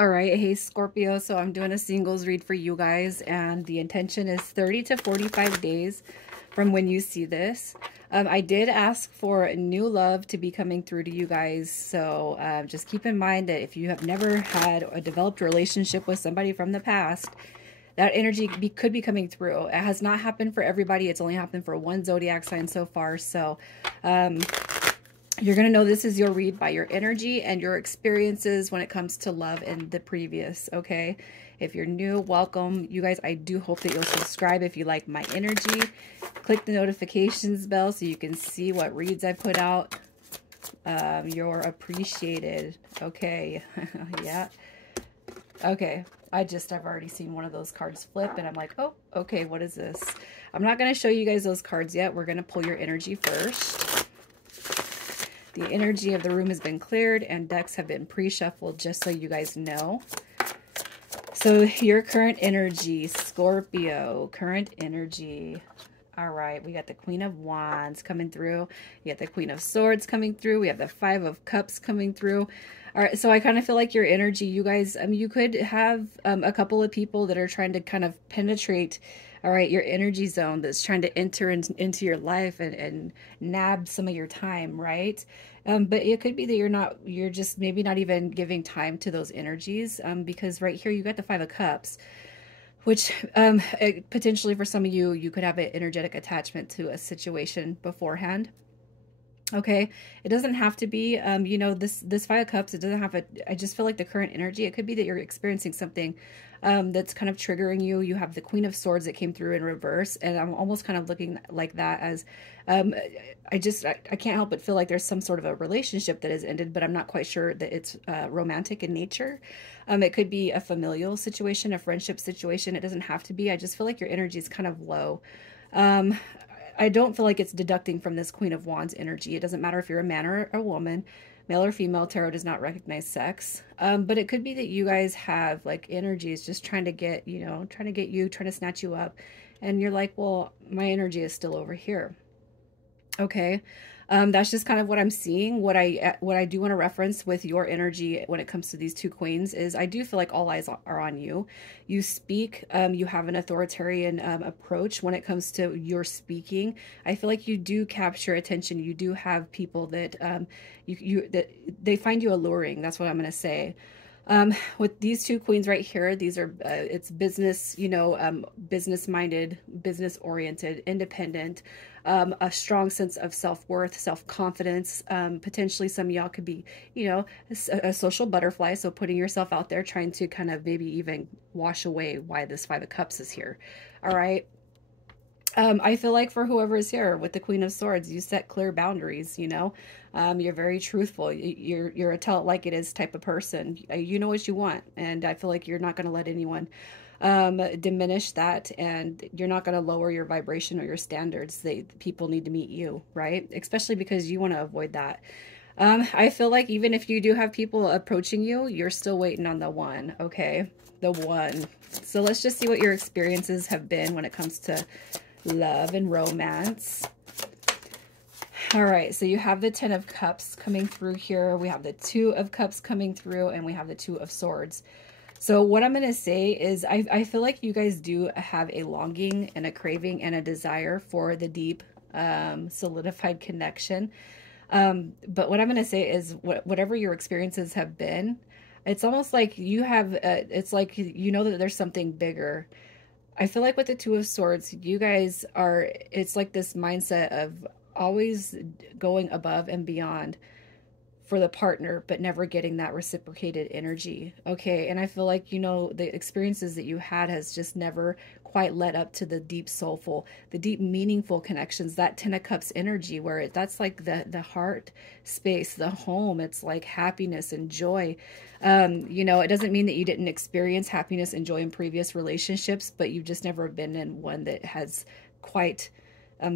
All right, hey Scorpio, so I'm doing a singles read for you guys, and the intention is 30 to 45 days from when you see this. I did ask for new love to be coming through to you guys, so just keep in mind that if you have never had a developed relationship with somebody from the past, that energy could be coming through. It has not happened for everybody. It's only happened for one zodiac sign so far, so you're going to know this is your read by your energy and your experiences when it comes to love and the previous, okay? If you're new, welcome. You guys, I do hope that you'll subscribe if you like my energy. Click the notifications bell so you can see what reads I put out. You're appreciated, okay? Yeah. Okay, I've already seen one of those cards flip, and I'm like, oh, okay, what is this? I'm not going to show you guys those cards yet. We're going to pull your energy first. The energy of the room has been cleared and decks have been pre-shuffled, just so you guys know. So your current energy, Scorpio, current energy. All right, we got the Queen of Wands coming through. You got the Queen of Swords coming through. We have the Five of Cups coming through. All right, so I kind of feel like your energy, you guys, you could have a couple of people that are trying to kind of penetrate, all right, your energy zone, that's trying to enter into your life and nab some of your time, right? But it could be that you're just maybe not even giving time to those energies, because right here you got the Five of Cups, which potentially for some of you, you could have an energetic attachment to a situation beforehand. Okay, it doesn't have to be, you know, this Five of Cups, it doesn't have I just feel like the current energy, it could be that you're experiencing something that's kind of triggering you. You have the Queen of Swords that came through in reverse, and I'm almost kind of looking like that as, I can't help but feel like there's some sort of a relationship that has ended, but I'm not quite sure that it's romantic in nature. It could be a familial situation, a friendship situation. It doesn't have to be. I just feel like your energy is kind of low. I don't feel like it's deducting from this Queen of Wands energy. It doesn't matter if you're a man or a woman, male or female. Tarot does not recognize sex. But it could be that you guys have like energies just trying to get, trying to snatch you up. And you're like, well, my energy is still over here. Okay. That's just kind of what I'm seeing. What I do want to reference with your energy when it comes to these two queens is I do feel like all eyes are on you. You speak, you have an authoritarian approach when it comes to your speaking. I feel like you do capture attention. You do have people that that they find you alluring. That's what I'm going to say. With these two queens right here, these are, it's business, business-minded, business-oriented, independent, a strong sense of self-worth, self-confidence. Potentially some of y'all could be, a social butterfly. So putting yourself out there, trying to kind of maybe even wash away why this Five of Cups is here. All right. I feel like for whoever is here with the Queen of Swords, you set clear boundaries, you're very truthful. You're a tell it like it is type of person. You know what you want. And I feel like you're not going to let anyone diminish that. And you're not going to lower your vibration or your standards. People need to meet you, right? Especially because you want to avoid that. I feel like even if you do have people approaching you, you're still waiting on the one, okay? The one. So let's just see what your experiences have been when it comes to love and romance. All right, so you have the Ten of Cups coming through here. We have the Two of Cups coming through, and we have the Two of Swords. So what I'm going to say is I feel like you guys do have a longing and a craving and a desire for the deep, solidified connection. But what I'm going to say is whatever your experiences have been, it's almost like you have, it's like, that there's something bigger. I feel like with the Two of Swords, you guys are, it's like this mindset of always going above and beyond for the partner, but never getting that reciprocated energy. Okay. And I feel like, the experiences that you had has just never quite led up to the deep soulful, the deep meaningful connections, that Ten of Cups energy where that's like the heart space, the home. It's like happiness and joy. It doesn't mean that you didn't experience happiness and joy in previous relationships, but you've just never been in one that has quite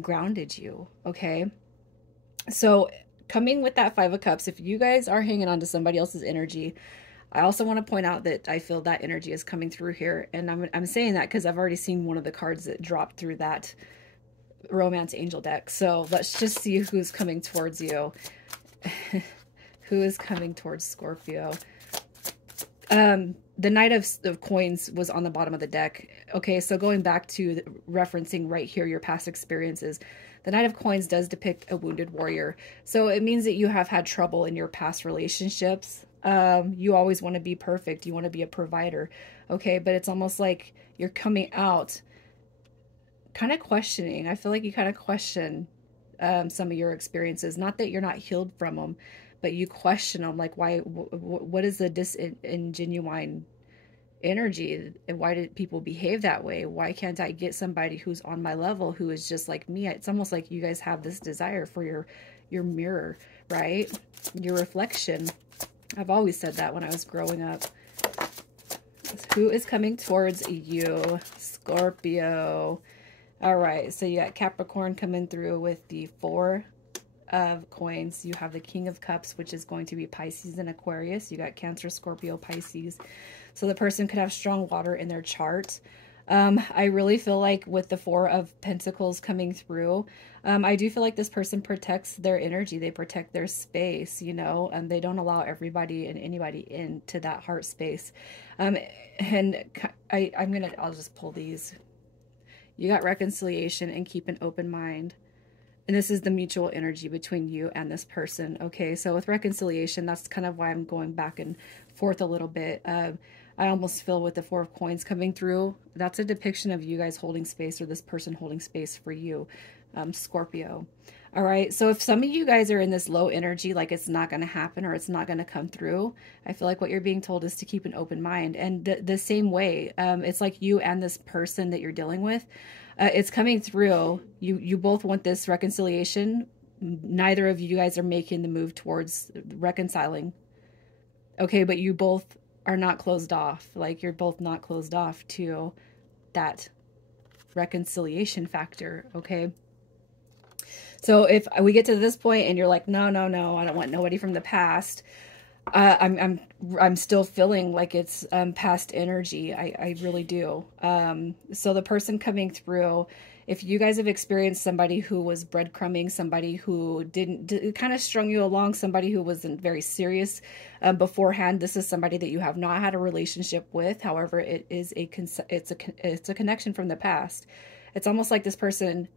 grounded you. Okay. So coming with that Five of Cups, if you guys are hanging on to somebody else's energy, I also want to point out that I feel that energy is coming through here. And I'm saying that because I've already seen one of the cards that dropped through that Romance Angel deck. So let's just see who's coming towards you. Who is coming towards Scorpio? The Knight of Coins was on the bottom of the deck. Okay, so going back to referencing right here your past experiences, the Knight of Coins does depict a wounded warrior. So it means that you have had trouble in your past relationships. You always want to be perfect. You want to be a provider. Okay, but it's almost like you're coming out kind of questioning. I feel like you kind of question some of your experiences. Not that you're not healed from them, but you question them, like, why, what is the disingenuine energy, and why did people behave that way? Why can't I get somebody who's on my level, who is just like me? It's almost like you guys have this desire for your mirror, right? Your reflection. I've always said that when I was growing up. Who is coming towards you? Scorpio. All right, so you got Capricorn coming through with the 4 of Coins. You have the King of Cups, which is going to be Pisces and Aquarius. You got Cancer, Scorpio, Pisces. So the person could have strong water in their chart. I really feel like with the 4 of Pentacles coming through, I do feel like this person protects their energy. They protect their space, you know, and they don't allow everybody and anybody into that heart space. And I'll just pull these. You got reconciliation and keep an open mind. And this is the mutual energy between you and this person. Okay, so with reconciliation, that's kind of why I'm going back and forth a little bit. I almost feel with the 4 of Coins coming through, that's a depiction of you guys holding space, or this person holding space for you, Scorpio. All right, so if some of you guys are in this low energy, like it's not going to happen or it's not going to come through, I feel like what you're being told is to keep an open mind. And the same way, it's like you and this person that you're dealing with, it's coming through. You both want this reconciliation. Neither of you guys are making the move towards reconciling. Okay, but you both are not closed off. Like, you're both not closed off to that reconciliation factor. Okay. So if we get to this point and you're like, no, I don't want nobody from the past. I'm still feeling like it's past energy. I really do. So the person coming through, if you guys have experienced somebody who was breadcrumbing, somebody who kind of strung you along, somebody who wasn't very serious beforehand, this is somebody that you have not had a relationship with. However, it is it's a connection from the past. It's almost like this person,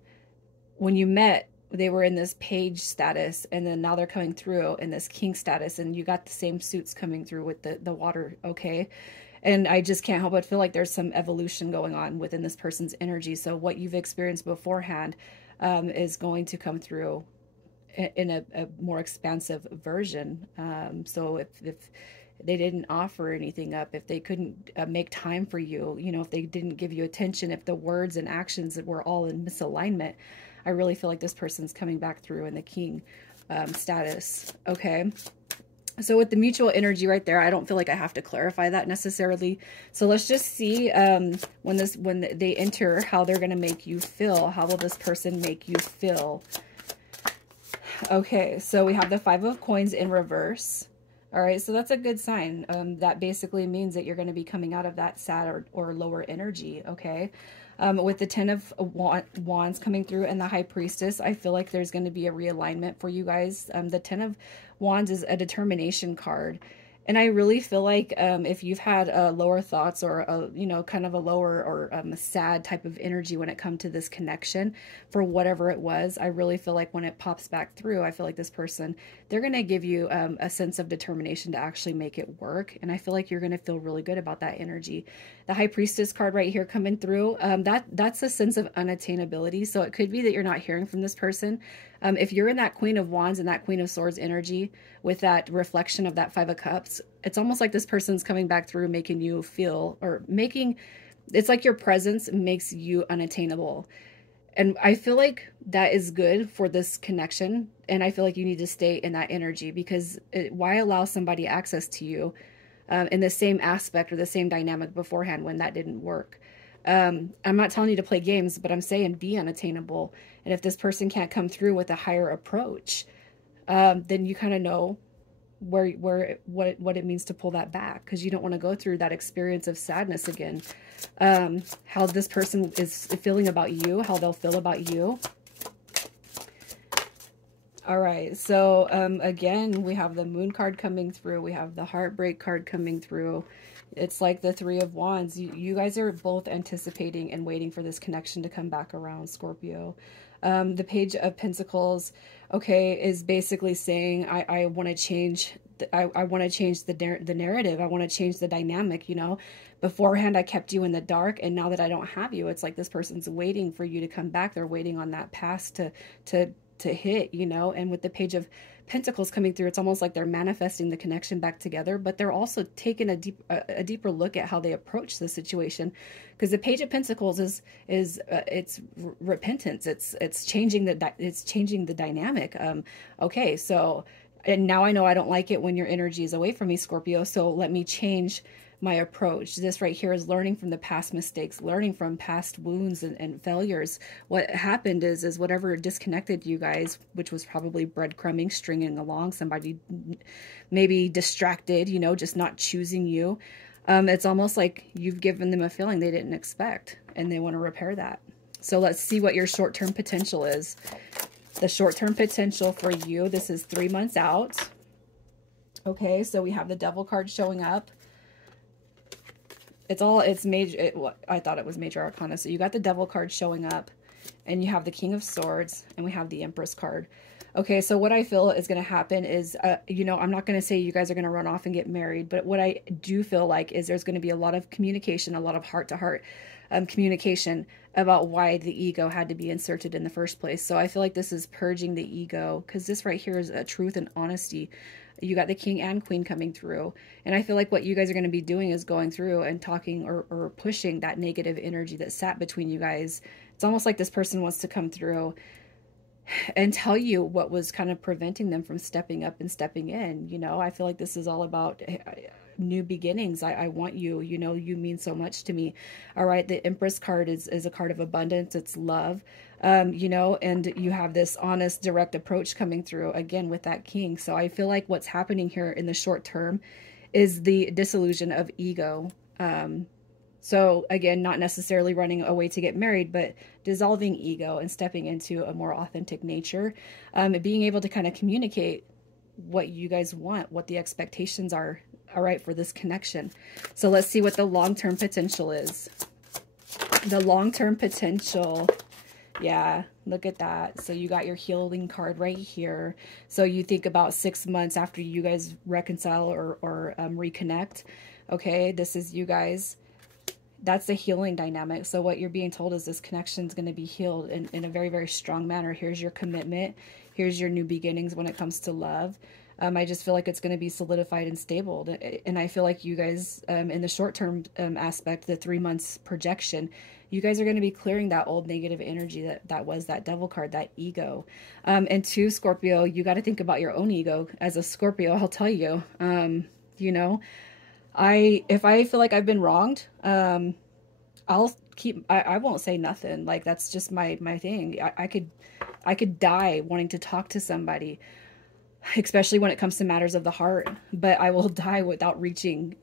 when you met, they were in this page status, and then now they're coming through in this king status, and you got the same suits coming through with the water. Okay. And I just can't help but feel like there's some evolution going on within this person's energy. So what you've experienced beforehand is going to come through in a more expansive version. So if they didn't offer anything up, if they couldn't make time for you, you know, if they didn't give you attention, if the words and actions were all in misalignment, I really feel like this person's coming back through in the king status. Okay. So with the mutual energy right there, I don't feel like I have to clarify that necessarily. So let's just see when they enter, how they're going to make you feel. How will this person make you feel? Okay, so we have the 5 of Coins in reverse. All right, so that's a good sign. That basically means that you're going to be coming out of that sad or lower energy, okay? With the 10 of Wands coming through and the High Priestess, I feel like there's going to be a realignment for you guys. The 10 of Wands is a determination card. And I really feel like if you've had lower thoughts or, you know, kind of a lower or a sad type of energy when it comes to this connection for whatever it was, I really feel like when it pops back through, I feel like this person, they're going to give you a sense of determination to actually make it work. And I feel like you're going to feel really good about that energy. The High Priestess card right here coming through, that's a sense of unattainability. So it could be that you're not hearing from this person. If you're in that Queen of Wands and that Queen of Swords energy with that reflection of that 5 of Cups, it's almost like this person's coming back through, making you feel, or it's like your presence makes you unattainable. And I feel like that is good for this connection. And I feel like you need to stay in that energy, because why allow somebody access to you in the same aspect or the same dynamic beforehand when that didn't work? I'm not telling you to play games, but I'm saying be unattainable. And if this person can't come through with a higher approach, then you kind of know what it means to pull that back, because you don't want to go through that experience of sadness again. How this person is feeling about you, how they'll feel about you. All right, so again, we have the Moon card coming through. We have the Heartbreak card coming through. It's like the Three of Wands. You guys are both anticipating and waiting for this connection to come back around, Scorpio. The Page of Pentacles, okay, is basically saying, I want to change. I want to change the narrative. I want to change the dynamic, you know. Beforehand, I kept you in the dark, and now that I don't have you, it's like this person's waiting for you to come back. They're waiting on that past to hit, you know. And with the Page of Pentacles coming through, it's almost like they're manifesting the connection back together, but they're also taking a deeper look at how they approach the situation, because the Page of Pentacles is it's repentance. It's changing the dynamic. Okay, so, and now I know I don't like it when your energy is away from me, Scorpio, so let me change my approach. This right here is learning from the past mistakes, learning from past wounds and failures. What happened is whatever disconnected you guys, which was probably breadcrumbing, stringing along, somebody maybe distracted, you know, just not choosing you. It's almost like you've given them a feeling they didn't expect, and they want to repair that. So let's see what your short-term potential is. The short-term potential for you, this is 3 months out. Okay, so we have the Devil card showing up. It's major. I thought it was major arcana. So you got the Devil card showing up, and you have the King of Swords, and we have the Empress card. Okay, so what I feel is going to happen is, you know, I'm not going to say you guys are going to run off and get married, but what I do feel like is there's going to be a lot of communication, a lot of heart-to-heart communication about why the ego had to be inserted in the first place. So I feel like this is purging the ego, because this right here is a truth and honesty. You got the King and Queen coming through. And I feel like what you guys are going to be doing is going through and talking or pushing that negative energy that sat between you guys. It's almost like this person wants to come through and tell you what was kind of preventing them from stepping up and stepping in. You know, I feel like this is all about new beginnings. I want you, you know, you mean so much to me. All right, the Empress card is a card of abundance. It's love. You know, and you have this honest, direct approach coming through again with that King. So I feel like what's happening here in the short term is the disillusion of ego. So again, not necessarily running away to get married, but dissolving ego and stepping into a more authentic nature. Being able to kind of communicate what you guys want, what the expectations are, all right, for this connection. So let's see what the long-term potential is. The long-term potential, yeah, look at that. So you got your healing card right here. So you think about 6 months after you guys reconcile or reconnect. Okay, this is you guys. That's the healing dynamic. So what you're being told is this connection is going to be healed in a very, very strong manner. Here's your commitment. Here's your new beginnings when it comes to love. I just feel like it's going to be solidified and stable. And I feel like you guys, in the short-term aspect, the 3 months projection, you guys are going to be clearing that old negative energy that was that Devil card, that ego. And two, Scorpio, you got to think about your own ego. As a Scorpio, I'll tell you, you know, if I feel like I've been wronged, I won't say nothing. Like, that's just my thing. I could die wanting to talk to somebody, especially when it comes to matters of the heart, but I will die without reaching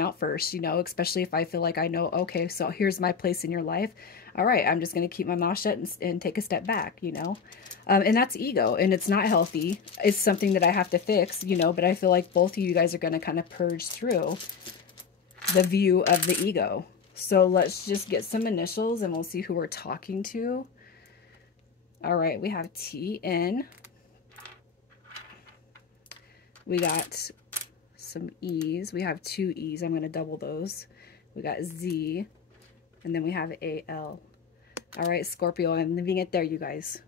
out first, you know, especially if I feel like I know, okay, so here's my place in your life. All right, I'm just going to keep my mouth shut and take a step back, you know. And that's ego, and it's not healthy. It's something that I have to fix, you know, but I feel like both of you guys are going to kind of purge through the view of the ego. So let's just get some initials and we'll see who we're talking to. All right, we have TN. We got some E's. We have 2 E's. I'm going to double those. We got Z. And then we have AL. All right, Scorpio, I'm leaving it there, you guys.